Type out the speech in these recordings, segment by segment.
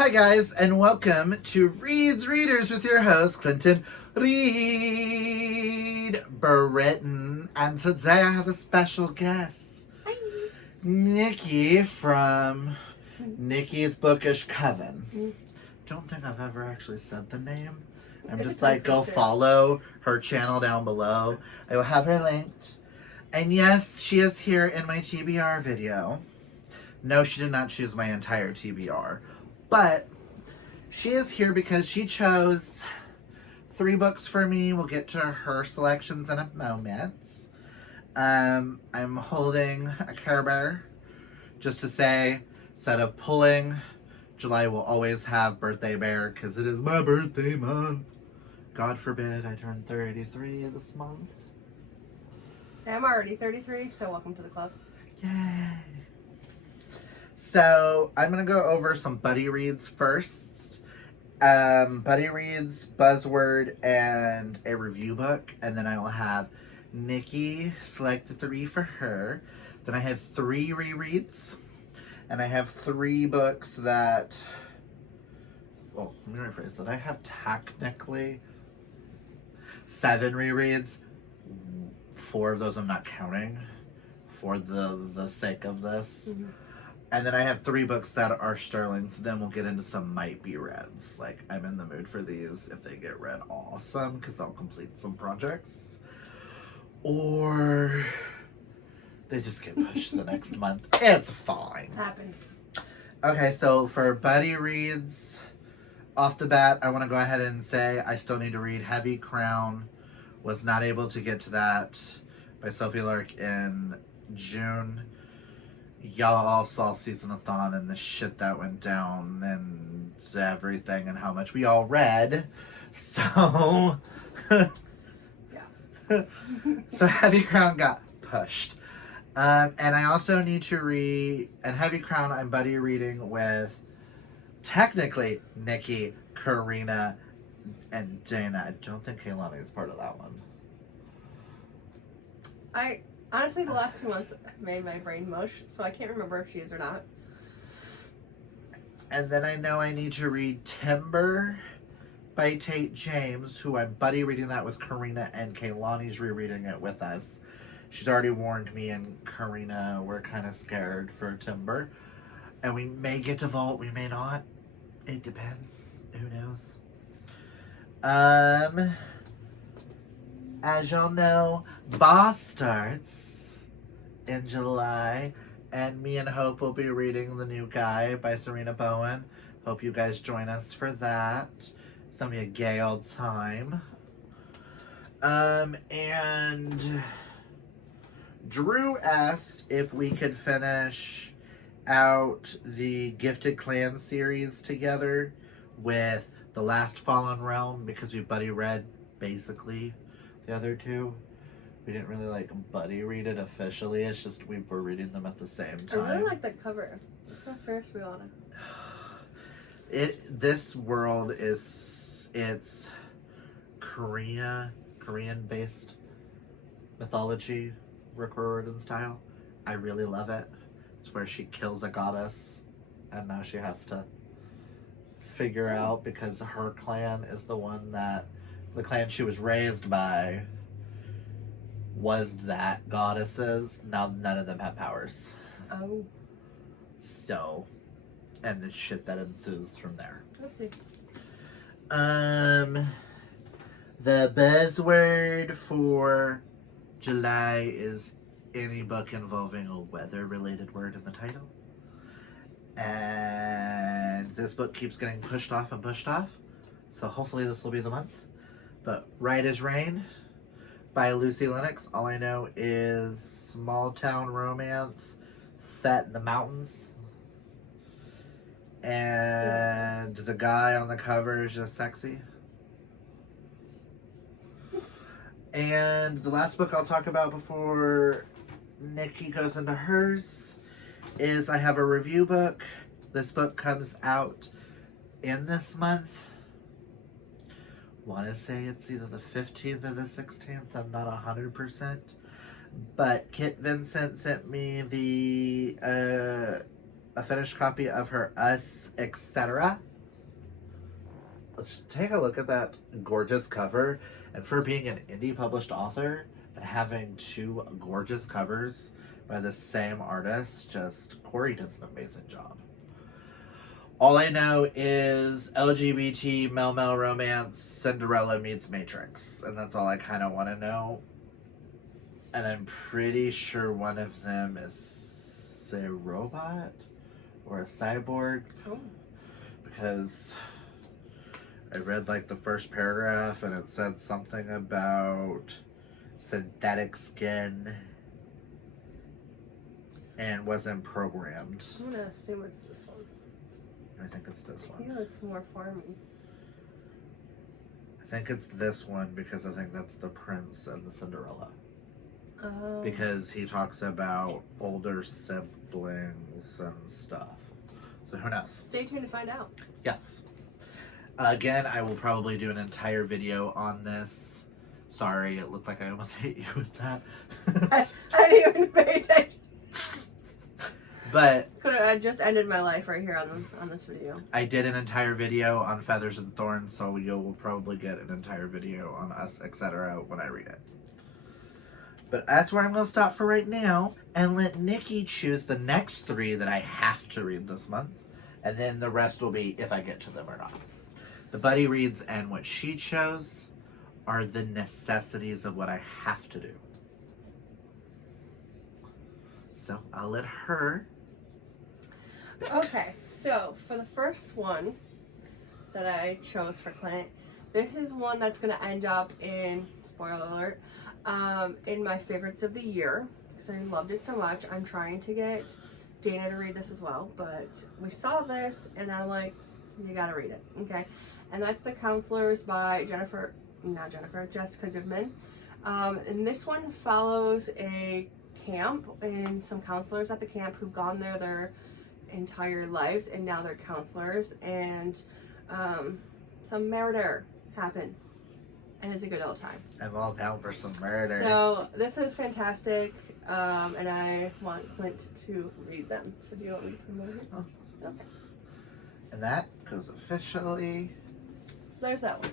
Hi guys, and welcome to Reed's Readers with your host, Clinton Reed Britton. And today I have a special guest. Hi. Nikki from Nikki's Bookish Coven. Don't think I've ever actually said the name. I'm just like, go follow her channel down below. I will have her linked. And yes, she is here in my TBR video. No, she did not choose my entire TBR. But she is here because she chose 3 books for me. We'll get to her selections in a moment. I'm holding a Care Bear just to say, instead of pulling, July will always have Birthday Bear because it is my birthday month. God forbid I turn 33 this month. I'm already 33, so welcome to the club. Yay. So, I'm going to go over some buddy reads first. Buddy reads, buzzword, and a review book. And then I will have Nikki select the 3 for her. Then I have 3 rereads. And I have 3 books that... Well, let me rephrase that. I have technically 7 rereads. 4 of those I'm not counting for the sake of this. Mm-hmm. And then I have 3 books that are sterling, so then we'll get into some might be reads. Like, I'm in the mood for these. If they get read, awesome, because I'll complete some projects. Or they just get pushed the next month. It's fine. Happens. Okay, so for buddy reads, off the bat, I want to go ahead and say I still need to read Heavy Crown. Was not able to get to that by Sophie Lark in June. Y'all all saw Season-a-thon and the shit that went down and everything and how much we all read. So, yeah. So Heavy Crown got pushed. And I also need to read, and Heavy Crown I'm buddy reading with technically Nikki, Karina, and Dana. I don't think Kaylani is part of that one. Honestly, the last 2 months have made my brain mush, so I can't remember if she is or not. And then I know I need to read Timber by Tate James, who I'm buddy reading that with Karina, and Kaylani's rereading it with us. She's already warned me and Karina we're kind of scared for Timber. And we may get to Vault, we may not. It depends. Who knows? As y'all know, Boss starts in July, and me and Hope will be reading The New Guy by Serena Bowen. Hope you guys join us for that. It's gonna be a gay old time. And Drew asked if we could finish out the Gifted Clan series together with The Last Fallen Realm, because we buddy read basically the other 2. We didn't really like buddy read it officially. It's just we were reading them at the same time. I really like the cover. It's my first wheel on it. This world it's Korean based mythology, Rick Riordan style. I really love it. It's where she kills a goddess and now she has to figure out, because her clan is the one that the clan she was raised by was that goddesses. Now none of them have powers. Oh. So, and the shit that ensues from there. Oopsie. The buzzword for July is any book involving a weather-related word in the title. And this book keeps getting pushed off and pushed off. So hopefully this will be the month. But Right as Rain by Lucy Lennox. All I know is small town romance set in the mountains. And the guy on the cover is just sexy. And the last book I'll talk about before Nikki goes into hers is I have a review book. This book comes out in this month. Want to say it's either the 15th or the 16th. I'm not 100%. But Kit Vincent sent me a finished copy of her Us, Etc. let's take a look at that gorgeous cover. And for being an indie published author and having 2 gorgeous covers by the same artist, just Corey does an amazing job. All I know is LGBT male romance Cinderella meets Matrix, and that's all I kind of want to know. And I'm pretty sure one of them is a robot or a cyborg. Oh. Because I read like the first paragraph and it said something about synthetic skin and wasn't programmed. I'm gonna assume it's this one. I think it's this He one. looks more farmy. I think it's this one because I think that's the prince of the Cinderella. Oh. Because he talks about older siblings and stuff. So who knows? Stay tuned to find out. Yes. Again, I will probably do an entire video on this. Sorry, it looked like I almost hit you with that. I didn't even pay attention. But I just ended my life right here on this video. I did an entire video on Feathers and Thorns, so you'll probably get an entire video on us, etc. when I read it. But that's where I'm going to stop for right now and let Nikki choose the next 3 that I have to read this month. And then the rest will be if I get to them or not. The buddy reads and what she chose are the necessities of what I have to do. So I'll let her. Okay, so for the first one that I chose for Clint, this is one that's going to end up in, spoiler alert, in my favorites of the year because I loved it so much. I'm trying to get Dana to read this as well, but we saw this and I'm like, you gotta read it, okay? And that's The Counselors by Jessica Goodman. And this one follows a camp and some counselors at the camp who've gone there their entire lives and now they're counselors, and some murder happens and it's a good old time. I'm all down for some murder. So this is fantastic, and I want Clint to read them. So do you want me to promote it? Oh. Okay. And that goes officially. So there's that one.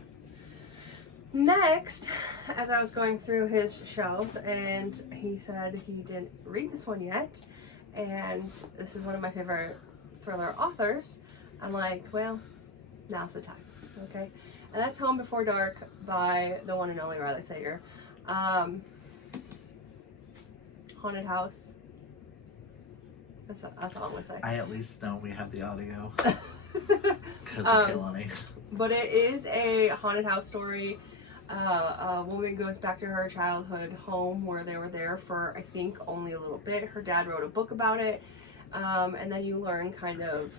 Next, as I was going through his shelves, and he said he didn't read this one yet, and this is one of my favorite thriller authors, I'm like, well, now's the time, okay? And that's Home Before Dark by the one and only Riley Sager. Haunted house. That's all I'm gonna say. I at least know we have the audio because of Kehlani. But it is a haunted house story. A woman goes back to her childhood home where they were there for, I think, only a little bit. Her dad wrote a book about it. And then you learn kind of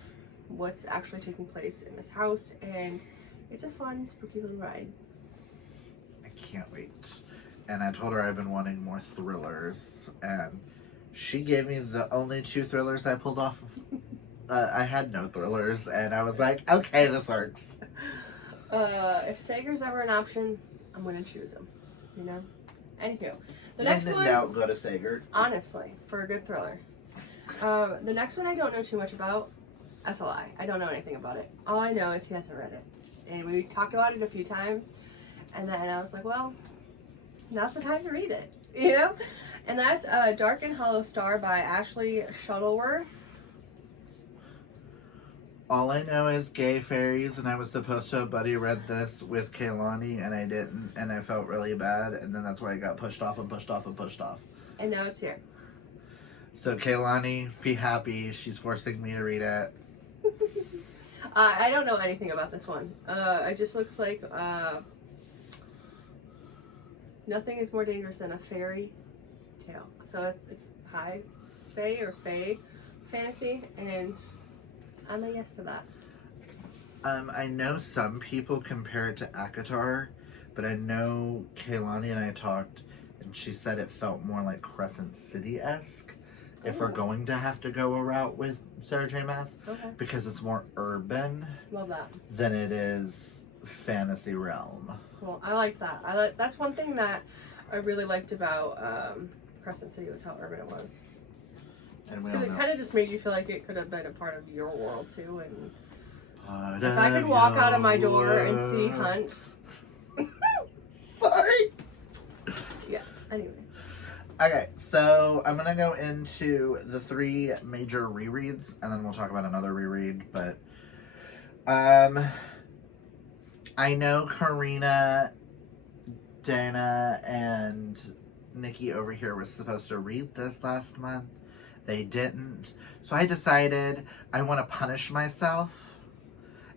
what's actually taking place in this house. And it's a fun, spooky little ride. I can't wait. And I told her I've been wanting more thrillers. And she gave me the only 2 thrillers I pulled off. I had no thrillers. And I was like, okay, this works. If Sager's ever an option, I'm going to choose him. You know? Anywho. The next when in one, doubt, go to Sager. honestly, for a good thriller. The next one I don't know too much about. That's a lie. I don't know anything about it. All I know is he hasn't read it. And we talked about it a few times. And then I was like, well, now's the time to read it. You know? And that's Dark and Hollow Star by Ashley Shuttleworth. All I know is gay fairies, and I was supposed to have buddy read this with Kehlani, and I didn't, and I felt really bad, and then that's why I got pushed off and pushed off and pushed off. And now it's here. So Kehlani, be happy. She's forcing me to read it. I don't know anything about this one. It just looks like nothing is more dangerous than a fairy tale. So it's high fae or fae fantasy, and I'm a yes to that. I know some people compare it to ACOTAR, but I know Kehlani and I talked, and she said it felt more like Crescent City-esque. If we're going to have to go a route with Sarah J. Maas, Okay. because it's more urban Love that. than it is fantasy realm. Cool. I like that. That's one thing that I really liked about Crescent City was how urban it was. And we all Because it know. kind of just made you feel like it could have been a part of your world too. And part If I could walk out of my door and see Hunt. Sorry. Yeah, anyway. Okay, so I'm gonna go into the 3 major rereads, and then we'll talk about another reread. But I know Karina, Dana, and Nikki over here were supposed to read this last month. They didn't, so I decided I want to punish myself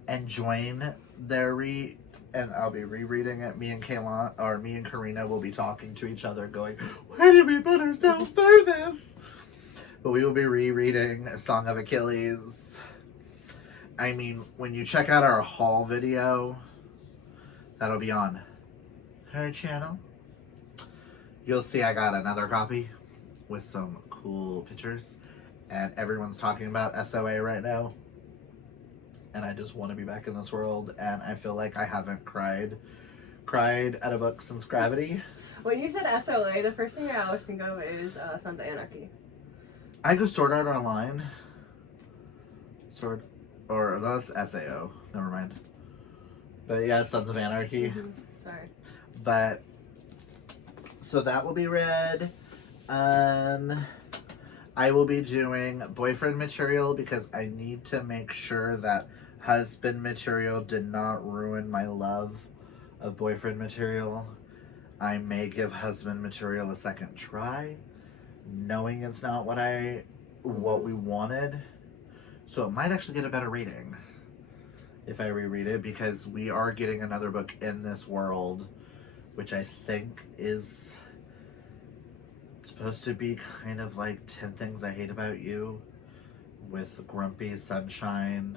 and join their read. And I'll be rereading it. Me and Karina will be talking to each other going, why did we put ourselves through this? But we will be rereading A Song of Achilles. I mean, when you check out our haul video, that'll be on her channel. You'll see I got another copy with some cool pictures. And everyone's talking about SOA right now. And I just want to be back in this world, and I feel like I haven't cried at a book since Gravity. When you said SOA, the first thing I always think of is Sons of Anarchy. I go Sword Art Online. Or that's SAO. Never mind. But yeah, Sons of Anarchy. Mm-hmm. Sorry. But so that will be read. I will be doing boyfriend material because I need to make sure that husband material did not ruin my love of boyfriend material. I may give husband material a second try, knowing it's not what we wanted. So it might actually get a better rating if I reread it, because we are getting another book in this world, which I think is supposed to be kind of like 10 Things I Hate About You with Grumpy Sunshine,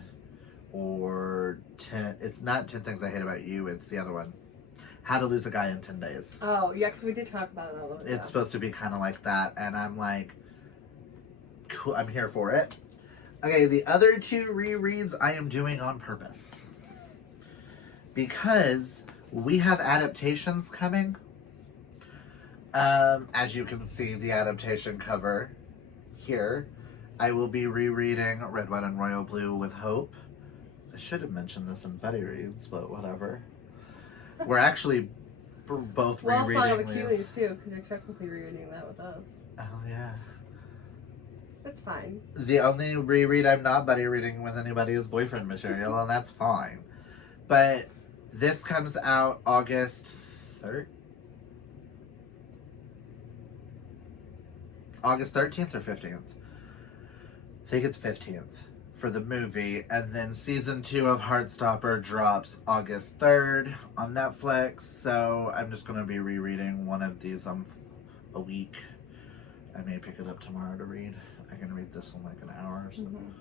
or it's not 10 Things I Hate About You, it's the other one, How to Lose a Guy in 10 Days. Oh, yeah, because we did talk about it a little bit. It's supposed to be kind of like that, and I'm like, cool, I'm here for it. Okay, the other 2 rereads I am doing on purpose, because we have adaptations coming. As you can see, the adaptation cover here, I will be rereading Red, White, and Royal Blue with Hope. I should have mentioned this in Buddy Reads, but whatever. We're actually both rereading Song of Achilles too, because you're technically rereading that with us. Oh, yeah. That's fine. The only reread I'm not buddy reading with anybody is boyfriend material, and that's fine. But this comes out August 13th or 15th. I think it's 15th for the movie. And then season 2 of Heartstopper drops August 3rd on Netflix. So I'm just going to be rereading one of these a week. I may pick it up tomorrow to read. I can read this in like an hour. So. Mm-hmm.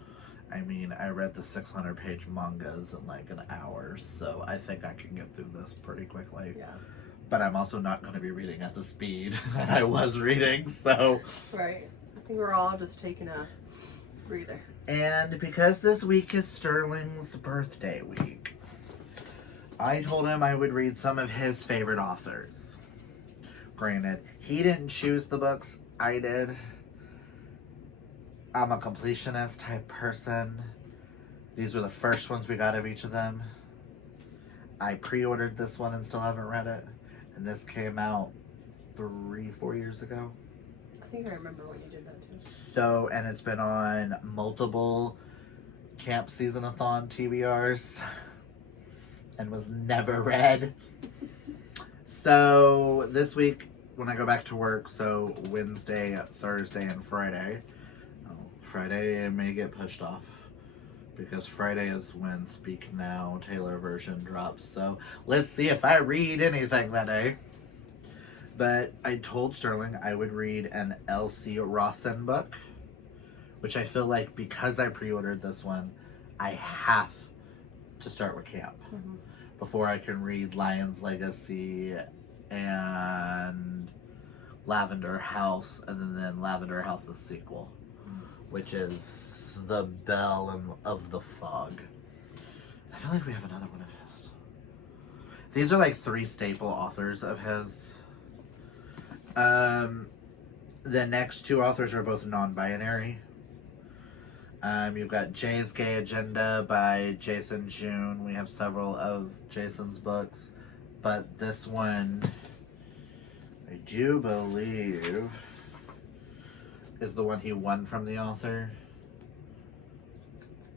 I mean, I read the 600-page mangas in like an hour, so I think I can get through this pretty quickly. Yeah. But I'm also not going to be reading at the speed that I was reading, so... Right. I think we're all just taking a breather. And because this week is Sterling's birthday week, I told him I would read some of his favorite authors. Granted, he didn't choose the books, I did. I'm a completionist type person. These were the first ones we got of each of them. I pre-ordered this one and still haven't read it. And this came out 3-4 years ago. I think I remember when you did that too. So, and it's been on multiple camp season-a-thon TBRs and was never read. So this week when I go back to work, so Wednesday, Thursday, and Friday, Friday it may get pushed off because Friday is when Speak Now Taylor version drops. So let's see if I read anything that day. But I told Sterling I would read an L.C. Rawson book, which I feel like because I pre-ordered this one, I have to start with camp before I can read Lion's Legacy and Lavender House, and then Lavender House's sequel, which is The Bell of the Fog. I feel like we have another one of his. These are like 3 staple authors of his. The next 2 authors are both non-binary. You've got Jay's Gay Agenda by Jason June. We have several of Jason's books, but this one, I do believe, is the one he won from the author.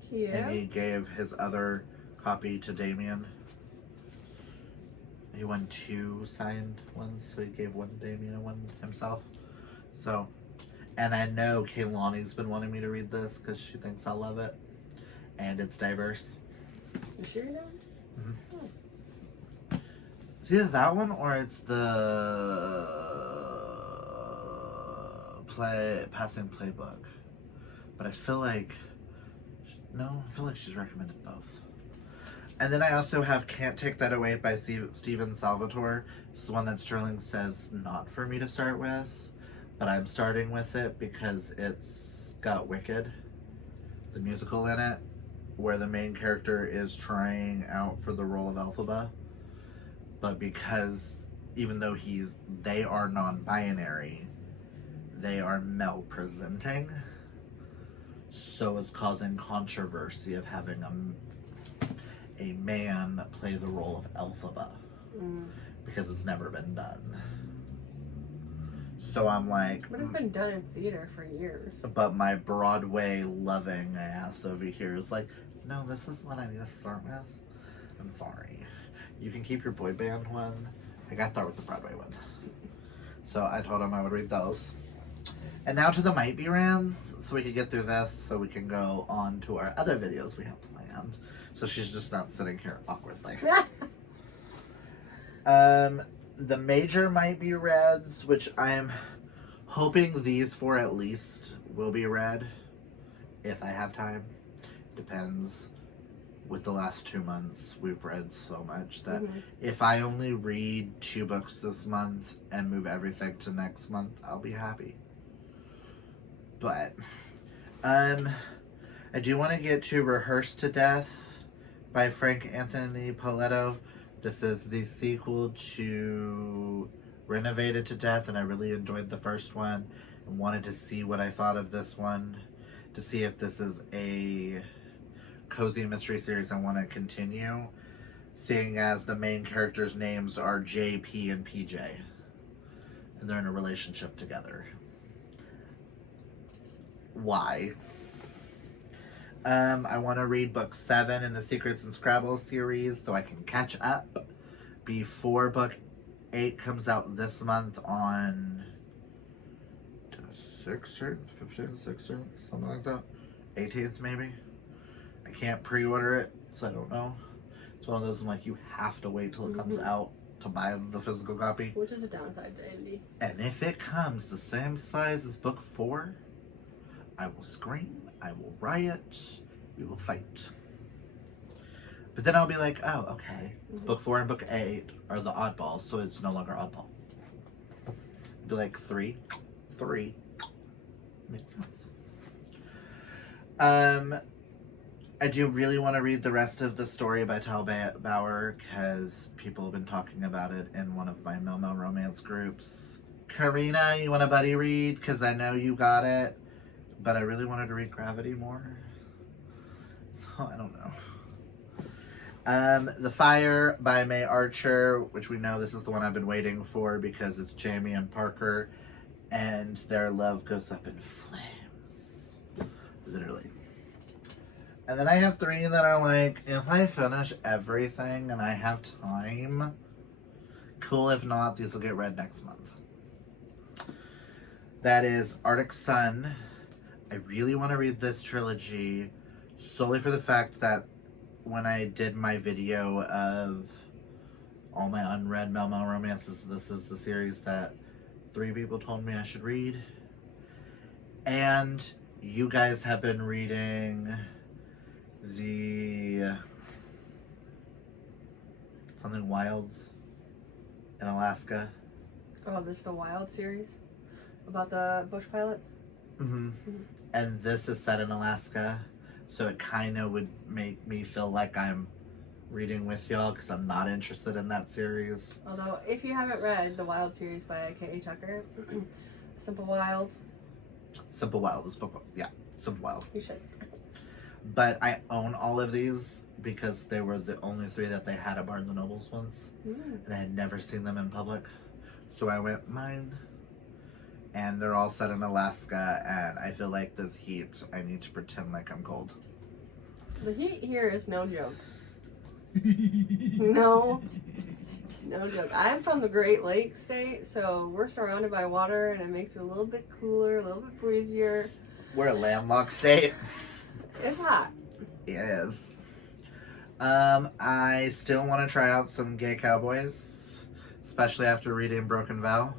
Cute. And he gave his other copy to Damien. He won 2 signed ones, so he gave one to Damien and one himself. So, and I know Kaylani's been wanting me to read this because she thinks I'll love it. And it's diverse. You sure you know? Mm-hmm. It's either that one or it's the passing playbook. But I feel like, no, I feel like she's recommended both. And then I also have Can't Take That Away by Stephen Salvatore. This is the one that Sterling says not for me to start with, but I'm starting with it because it's got Wicked, the musical, in it, where the main character is trying out for the role of Elphaba, but because even though they are non-binary, they are male presenting, so it's causing controversy of having a man play the role of Elphaba because it's never been done. So I'm like, but it's been done in theater for years. But my Broadway loving ass over here is like, no, this is what I need to start with. I'm sorry. You can keep your boy band one. I got to start with the Broadway one. So I told him I would read those. And now to the Might Be Rands, so we can get through this, so we can go on to our other videos we have planned. So she's just not sitting here awkwardly. The major Might Be Reds, which I'm hoping these 4 at least will be read, if I have time. Depends. With the last 2 months, we've read so much that if I only read 2 books this month and move everything to next month, I'll be happy. But, I do want to get to Rehearse to Death by Frank Anthony Poletto. This is the sequel to Renovated to Death, and I really enjoyed the first one and wanted to see what I thought of this one, to see if this is a cozy mystery series I want to continue, seeing as the main characters' names are JP and PJ, and they're in a relationship together. Why? I want to read book 7 in the Secrets and Scrabble series so I can catch up before book 8 comes out this month on the 16th, 15th, 16th, something like that. 18th maybe. I can't pre-order it, so I don't know. It's one of those, like, you have to wait till it comes out to buy the physical copy. Which is a downside to indie. And if it comes the same size as book 4, I will scream, I will riot, we will fight. But then I'll be like, oh, okay. Book 4 and book 8 are the oddballs, so it's no longer oddball. Be like 3. Makes sense. I do really want to read the rest of the story by Tal Bauer because people have been talking about it in one of my Mel romance groups. Karina, you want a buddy read? Because I know you got it. But I really wanted to read Gravity more. So I don't know. The Fire by May Archer, which we know this is the one I've been waiting for because it's Jamie and Parker and their love goes up in flames. Literally. And then I have 3 that are like, if I finish everything and I have time, cool. If not, these will get read next month. That is Arctic Sun. I really want to read this trilogy solely for the fact that when I did my video of all my unread Mel romances, this is the series that 3 people told me I should read. And you guys have been reading the something Wilds in Alaska. Oh, this is the Wild series? About the bush pilots? And this is set in Alaska, so it kind of would make me feel like I'm reading with y'all because I'm not interested in that series. Although, if you haven't read the Wild series by K.A. Tucker, Simple Wild. Simple Wild is book, yeah, Simple Wild. You should. But I own all of these because they were the only 3 that they had at Barnes & Noble's once. And I had never seen them in public. So I went mine. And they're all set in Alaska. And I feel like this heat, I need to pretend like I'm cold. The heat here is no joke. No joke. I'm from the Great Lakes state, so we're surrounded by water and it makes it a little bit cooler, a little bit breezier. We're a landlocked state. It's hot. It is. I still want to try out some Gay Cowboys, especially after reading Broken Vow.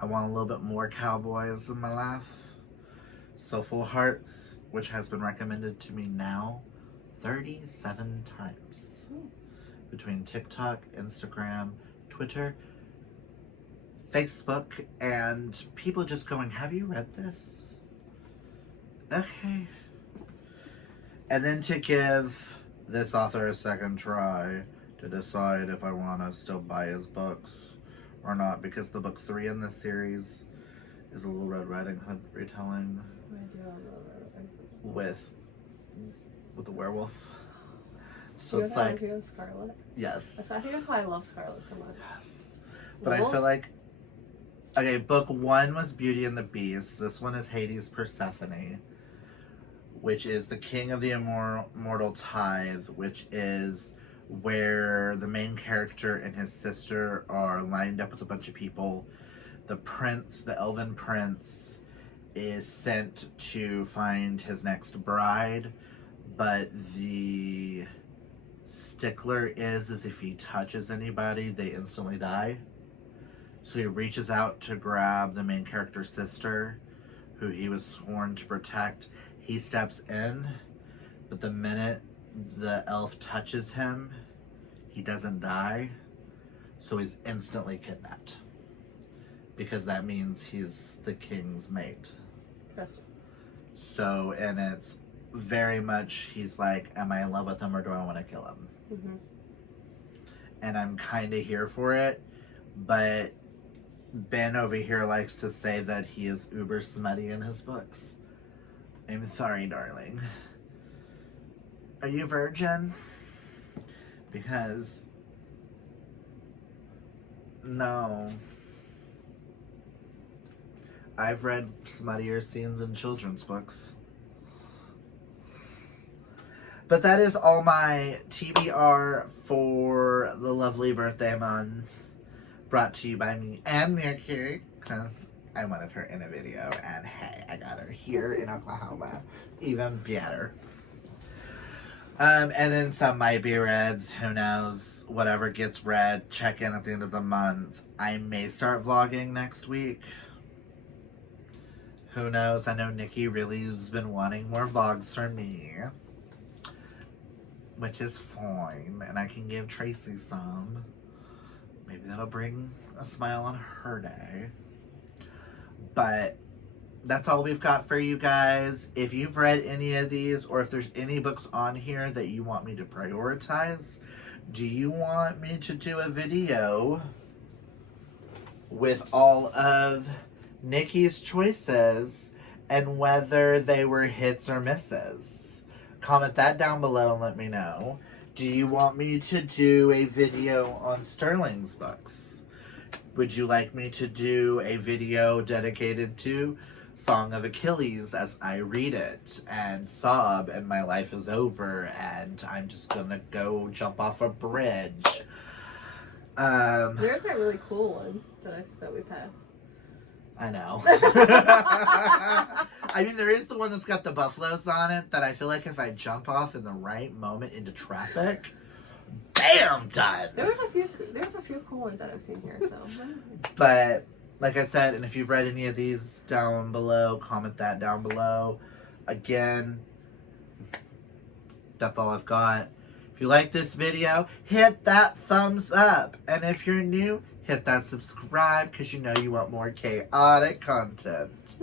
I want a little bit more cowboys in my life. So Full Hearts, which has been recommended to me now 37 times. Between TikTok, Instagram, Twitter, Facebook, and people just going, have you read this? Okay. And then to give this author a second try to decide if I want to still buy his books or not, because the book 3 in this series is a Little Red Riding Hood retelling with a werewolf. So it's like Scarlet. Yes. I think that's why I love Scarlet so much. Yes. But I feel like, okay, book 1 was Beauty and the Beast. This one is Hades' Persephone, which is the king of the immortal tithe, which is where the main character and his sister are lined up with a bunch of people. The prince, the elven prince, is sent to find his next bride, but the stickler is if he touches anybody, they instantly die. So he reaches out to grab the main character's sister, who he was sworn to protect. He steps in, but the minute the elf touches him, he doesn't die. So he's instantly kidnapped. Because that means he's the king's mate. Yes. So, and it's very much, he's like, am I in love with him or do I want to kill him? Mm-hmm. And I'm kind of here for it, but Ben over here likes to say that he is uber smutty in his books. I'm sorry, darling. Are you a virgin? Because no. I've read smuttier scenes in children's books. But that is all my TBR for the lovely birthday month. Brought to you by me and Nikki, because I wanted her in a video. And hey, I got her here in Oklahoma. Even better. And then some might be reds. Who knows? Whatever gets read. Check in at the end of the month. I may start vlogging next week. Who knows? I know Nikki really has been wanting more vlogs from me. Which is fine. And I can give Tracy some. Maybe that'll bring a smile on her day. But that's all we've got for you guys. If you've read any of these, or if there's any books on here that you want me to prioritize, do you want me to do a video with all of Nikki's choices and whether they were hits or misses? Comment that down below and let me know. Do you want me to do a video on Sterling's books? Would you like me to do a video dedicated to Song of Achilles as I read it and sob and my life is over and I'm just gonna go jump off a bridge? There's a really cool one that we passed. I know. I mean, there is the one that's got the buffaloes on it that I feel like if I jump off in the right moment into traffic, bam, done. There's a few cool ones that I've seen here, so. But like I said, and if you've read any of these down below, comment that down below. Again, that's all I've got. If you like this video, hit that thumbs up. And if you're new, hit that subscribe because you know you want more chaotic content.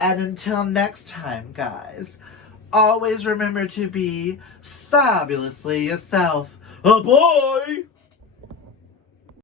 And until next time, guys, always remember to be fabulously yourself. Oh boy!